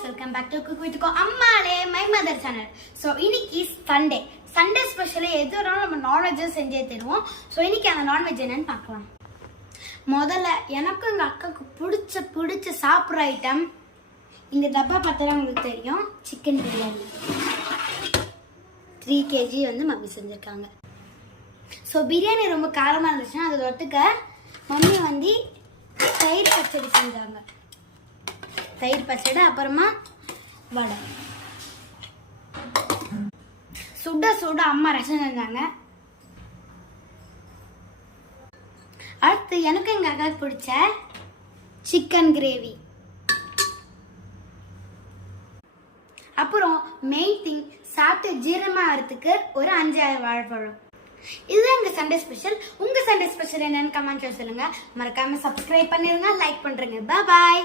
guys, welcome back to Cook with Ammale, my mother channel. So இன்னைக்கு Sunday specially எது வராலும் நம்ம non veg செஞ்சே தருவோம். ஸோ இன்னைக்கு அந்த நான்வெஜ் என்னன்னு பார்க்கலாம். முதல்ல எனக்கும் எங்கள் அக்காவுக்கு பிடிச்ச சாப்பிட்ற ஐட்டம் இந்த டப்பா பார்த்தா உங்களுக்கு தெரியும், சிக்கன் பிரியாணி 3 kg வந்து மம்மி செஞ்சுருக்காங்க. ஸோ பிரியாணி ரொம்ப காரமாக இருந்துச்சுன்னா அதை தொட்டுக்க மம்மி வந்து தயிர் பச்சடி செஞ்சாங்க. தயிர் பச்சடி, அப்புறமா வடை. சுட அம்மா ரசம் செஞ்சாங்க. அடுத்து எனக்கு எங்க அக்காவுக்கு பிடிச்ச சிக்கன் கிரேவி. அப்புறம் மெயின் திங், சாப்பிட்டு ஜீரணமாகிறதுக்கு ஒரு 5 வாழைப்பழம். இதுதான் எங்க சண்டே ஸ்பெஷல். உங்க சண்டே ஸ்பெஷல் என்னன்னு கமெண்ட்ல சொல்லுங்க. மறக்காம சப்ஸ்கிரைப் பண்ணிருங்க, லைக் பண்றேங்க. பாய்.